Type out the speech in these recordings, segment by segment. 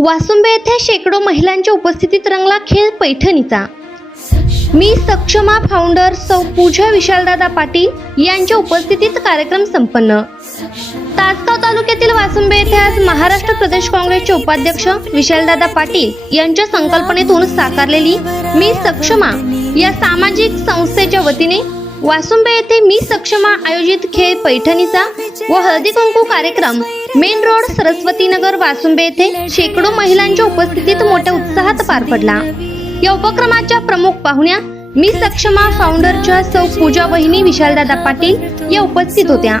वासुंबे येथे शेकडो महिलांच्या उपस्थितीत रंगला खेळ पैठणीचा. मी सक्षमा फाउंडर सौ पूजा विशालदादा पाटील यांच्या उपस्थितीत कार्यक्रम संपन्न. तासगाव तालुक्यातील वासुंबे येथे आज महाराष्ट्र प्रदेश काँग्रेसचे उपाध्यक्ष विशालदादा पाटील यांच्या संकल्पनेतून साकारलेली मी सक्षमा या सामाजिक संस्थेच्या वतीने वासुंबे येथे मी सक्षमा आयोजित खेळ पैठणीचा व हळदी कुंकू कार्यक्रम मेन रोड सरस्वती नगर वासुंबे येथे शेकडो महिलांच्या उपस्थितीत मोठ्या उत्साहात पार पडला. या उपक्रमाच्या प्रमुख पाहुण्या मी सक्षमा फाउंडरच्या सौ पूजा वहिनी विशालदादा पाटील या उपस्थित होत्या.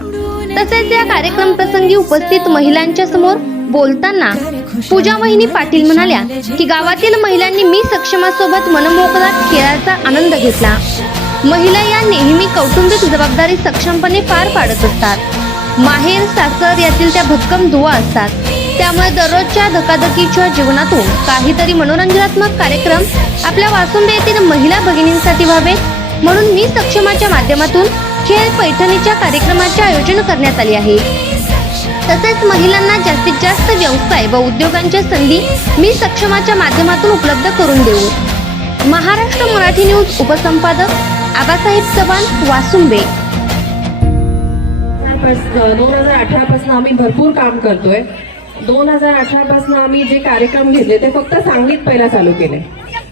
तसेच या कार्यक्रम प्रसंगी उपस्थित महिलांच्या समोर बोलताना पूजा वहिनी पाटील म्हणाल्या की गावातील महिलांनी मी सक्षमासोबत मनमोकळा खेळाचा आनंद घेतला. महिला या नेहमी कौटुंबिक जबाबदारी सक्षमपणे पार पाडत असतात. माहेर सासर यातील त्या भक्कम दुवा असतात. त्यामुळे दररोजच्या धकाधकीच्या जीवनातून काहीतरी मनोरंजनात्मक कार्यक्रम आपल्या वासुंबे येथील महिला भगिनींसाठी व्हावेत म्हणून मी सक्षमाच्या माध्यमातून खेळ पैठणीच्या कार्यक्रमाचे आयोजन करण्यात आले आहे. तसेच महिलांना जास्तीत जास्त व्यवसाय व उद्योगांच्या संधी मी सक्षमाच्या माध्यमातून उपलब्ध करून देऊ. महाराष्ट्र मराठी न्यूज उपसंपादक आबासाहेब चव्हाण वासुंबे. दोन हजार अठरापासून आम्ही भरपूर काम करतोय. दोन हजार अठरापासून आम्ही जे कार्यक्रम घेतले ते फक्त सांगलीत पहिला चालू केले.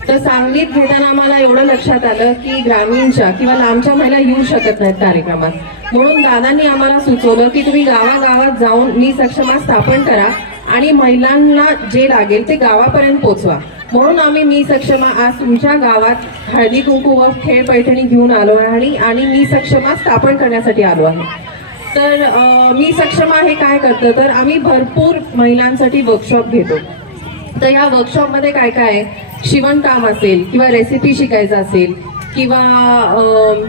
तर सांगलीत घेताना आम्हाला एवढं लक्षात आलं की ग्रामीणच्या किंवा लांबच्या महिला येऊ शकत नाहीत कार्यक्रमात. म्हणून दादांनी आम्हाला सुचवलं की तुम्ही गावागावात जाऊन मी सक्षमा स्थापन करा आणि महिलांना जे लागेल ते गावापर्यंत पोचवा. म्हणून आम्ही मी सक्षमा आज तुमच्या गावात हळदी कुंकू व खेळ पैठणी घेऊन आलो आहे आणि आणि मी सक्षमा स्थापन करण्यासाठी आलो आहे. तर मी सक्षम आहे काय करतं? तर आम्ही भरपूर महिलांसाठी वर्कशॉप घेतो. तर ह्या वर्कशॉपमध्ये काय काय आहे? शिवणकाम असेल किंवा रेसिपी शिकायचं असेल किंवा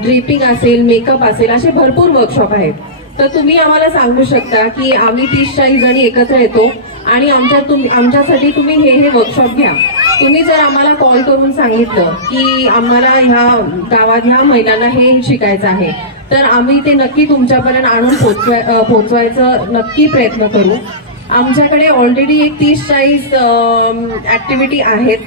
ड्रिपिंग असेल मेकअप असेल असे भरपूर वर्कशॉप आहेत. तर तुम्ही आम्हाला सांगू शकता की आम्ही तीस चाळीस जणी एकत्र येतो आणि आमच्या तुम आमच्यासाठी तुम्ही हे हे वर्कशॉप घ्या. तुम्ही जर आम्हाला कॉल करून सांगितलं की आम्हाला ह्या गावात ह्या महिलांना हे शिकायचं आहे तर आम्ही ते नक्की तुमच्यापर्यंत आणून पोचवाय पोचवायचा पोचवायचं नक्की प्रयत्न करू. आमच्याकडे ऑलरेडी एक तीस चाळीस ऍक्टिव्हिटी आहेत.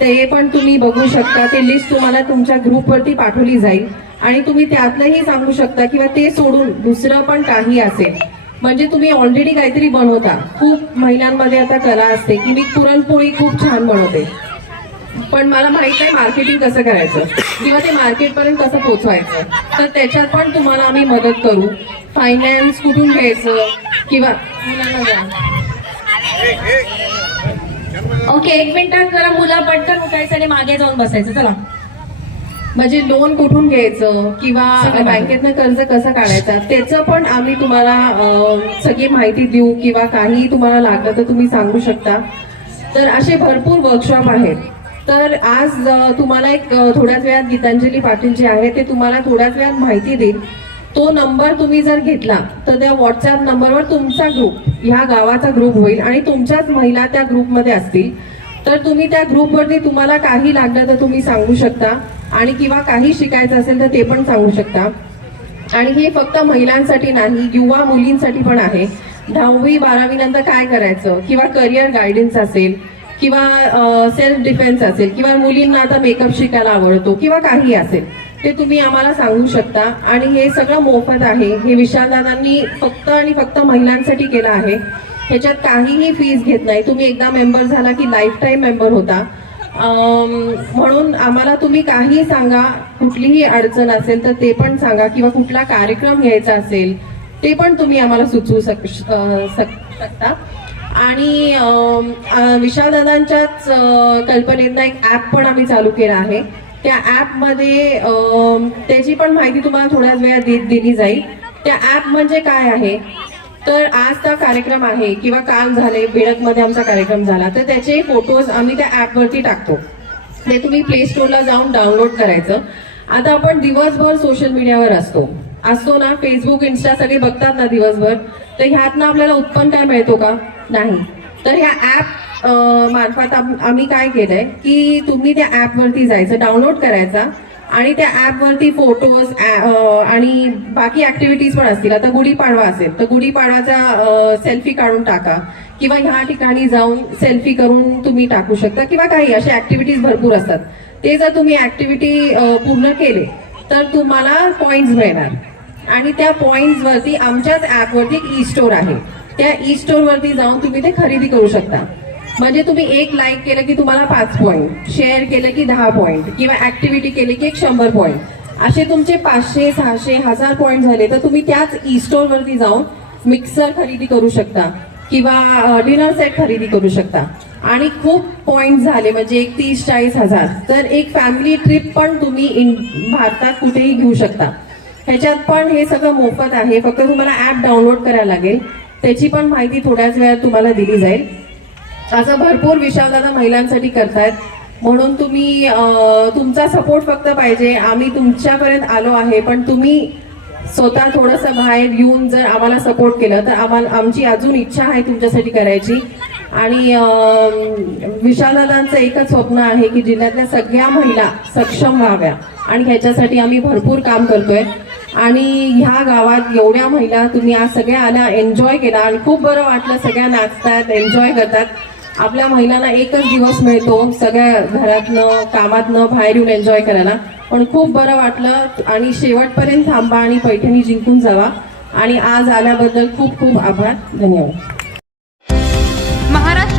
ते पण तुम्ही बघू शकता. ते लिस्ट तुम्हाला तुमच्या ग्रुपवरती पाठवली जाईल. आणि तुम्ही त्यातलंही सांगू शकता किंवा ते सोडून दुसरं पण काही असेल. म्हणजे तुम्ही ऑलरेडी काहीतरी बनवता. खूप महिलांमध्ये आता कला असते की मी पुरणपोळी खूप छान बनवते. पण मला माहीत आहे मार्केटिंग कसं करायचं. किंवा ते मार्केटपर्यंत कसं पोहोचवायचं. तर त्याच्यात पण तुम्हाला आम्ही मदत करू. फायनान्स कुठून घ्यायचं? किंवा. ओके एक मिनिटात जरा मुलं पटकन उठायचं आणि मागे जाऊन बसायचं. चला. म्हणजे लोन कुठून घ्यायचं? किंवा बँकेतनं कर्ज कसं काढायचं? त्याचं पण आम्ही तुम्हाला सगळी माहिती देऊ किंवा काही तुम्हाला लागलं तर तुम्ही सांगू शकता. तर असे भरपूर वर्कशॉप आहेत. तर आज तुम्हाला एक थोड्याच वेळात गीतांजली पाटील जे आहे ते तुम्हाला थोड्याच वेळात माहिती देईल. तो नंबर तुम्ही जर घेतला तर त्या व्हॉट्सअप नंबरवर तुमचा ग्रुप ह्या गावाचा ग्रुप होईल आणि तुमच्याच महिला त्या ग्रुपमध्ये असतील. तर तुम्ही त्या ग्रुपवरती तुम्हाला काही लागलं तर तुम्ही सांगू शकता आणि किंवा काही शिकायचं असेल तर ते पण सांगू शकता. आणि हे फक्त महिलांसाठी नाही युवा मुलींसाठी पण आहे. दहावी बारावी नंतर काय करायचं? किंवा करिअर गायडन्स असेल किंवा सेल्फ डिफेन्स असेल किंवा मुलींना आता मेकअप शिकायला आवडतो किंवा काही असेल ते तुम्ही आम्हाला सांगू शकता. आणि हे सगळं मोफत आहे. हे विशालदादांनी फक्त आणि फक्त महिलांसाठी केलं आहे. ह्याच्यात काहीही फीज घेत नाही. तुम्ही एकदा मेंबर झाला की लाईफ टाईम मेंबर होता म्हणून आम्हाला तुम्ही काही सांगा. कुठलीही अडचण असेल तर ते पण सांगा. किंवा कुठला कार्यक्रम घ्यायचा असेल ते पण तुम्ही आम्हाला सुचवू शक शक- शकता. आणि विशालदादांच्याच कल्पनेतनं एक ॲप पण आम्ही चालू केला आहे. त्या ॲपमध्ये त्याची पण माहिती तुम्हाला थोड्याच वेळात दि- दिली जाईल. त्या ॲप म्हणजे काय आहे? तर आजचा कार्यक्रम आहे किंवा काल झाले बेडकमध्ये आमचा कार्यक्रम झाला तर त्याचे फोटोज आम्ही त्या ॲपवरती टाकतो. ते तुम्ही प्ले स्टोअरला जाऊन डाउनलोड करायचं. आता आपण दिवसभर सोशल मीडियावर असतो. असतो ना फेसबुक इन्स्टा सगळे बघतात ना दिवसभर. तर ह्यातनं आपल्याला उत्पन्न काय मिळतो का? नाही. तर ह्या ऍप मार्फत आम- आम्ही काय केलंय की तुम्ही त्या ऍपवरती जायचं डाउनलोड करायचा आणि त्या ऍपवरती फोटोज आणि बाकी ऍक्टिव्हिटीज पण असतील. आता गुढीपाडवा असेल तर गुढीपाडवाचा सेल्फी काढून टाका. किंवा ह्या ठिकाणी जाऊन सेल्फी करून तुम्ही टाकू शकता किंवा काही अशा ऍक्टिव्हिटीज भरपूर असतात. ते जर तुम्ही ऍक्टिव्हिटी पूर्ण केले तर तुम्हाला पॉइंट्स मिळणार. आणि त्या पॉईंट्सवरती आमच्याच ऍपवरती एक ई स्टोर आहे. त्या ई स्टोरवरती जाऊन तुम्ही ते खरेदी करू शकता. म्हणजे तुम्ही एक लाईक केलं की तुम्हाला पाच पॉईंट शेअर केलं की दहा पॉईंट किंवा ऍक्टिव्हिटी केली की एक शंभर पॉईंट असे तुमचे पाचशे सहाशे हजार पॉईंट झाले तर तुम्ही त्याच ई स्टोरवरती जाऊन मिक्सर खरेदी करू शकता. किंवा डिनर सेट खरेदी करू शकता. आणि खूप पॉईंट झाले म्हणजे एक तीस चाळीस हजार. तर एक फॅमिली ट्रिप पण तुम्ही इन भारतात कुठेही घेऊ शकता. ह्याच्यात पण हे सगळं मोफत आहे. फक्त तुम्हाला ऍप डाउनलोड करायला लागेल. त्याची पण माहिती थोड्याच वेळात तुम्हाला दिली जाईल. असं भरपूर विशालदादा महिलांसाठी करतायत. म्हणून तुम्ही तुमचा सपोर्ट फक्त पाहिजे. आम्ही तुमच्यापर्यंत आलो आहे पण तुम्ही स्वतः थोडंसं बाहेर येऊन जर आम्हाला सपोर्ट केलं तर आम्हाला आमची अजून इच्छा आहे तुमच्यासाठी करायची. आणि विशालदादांचं एकच स्वप्न आहे की जिल्ह्यातल्या सगळ्या महिला सक्षम व्हाव्या. आणि ह्याच्यासाठी आम्ही भरपूर काम करतोय. आणि ह्या गावात एवढ्या महिला तुम्ही आज सगळ्या आल्या एन्जॉय केला आणि खूप बरं वाटलं. सगळ्या नाचतात एन्जॉय करतात. आपल्या महिलांना एकच दिवस मिळतो सगळ्या घरातनं कामातनं बाहेर येऊन एन्जॉय करायला. पण खूप बरं वाटलं आणि शेवटपर्यंत थांबा आणि पैठणी जिंकून जावा. आणि आज आल्याबद्दल खूप खूप आभार. धन्यवाद.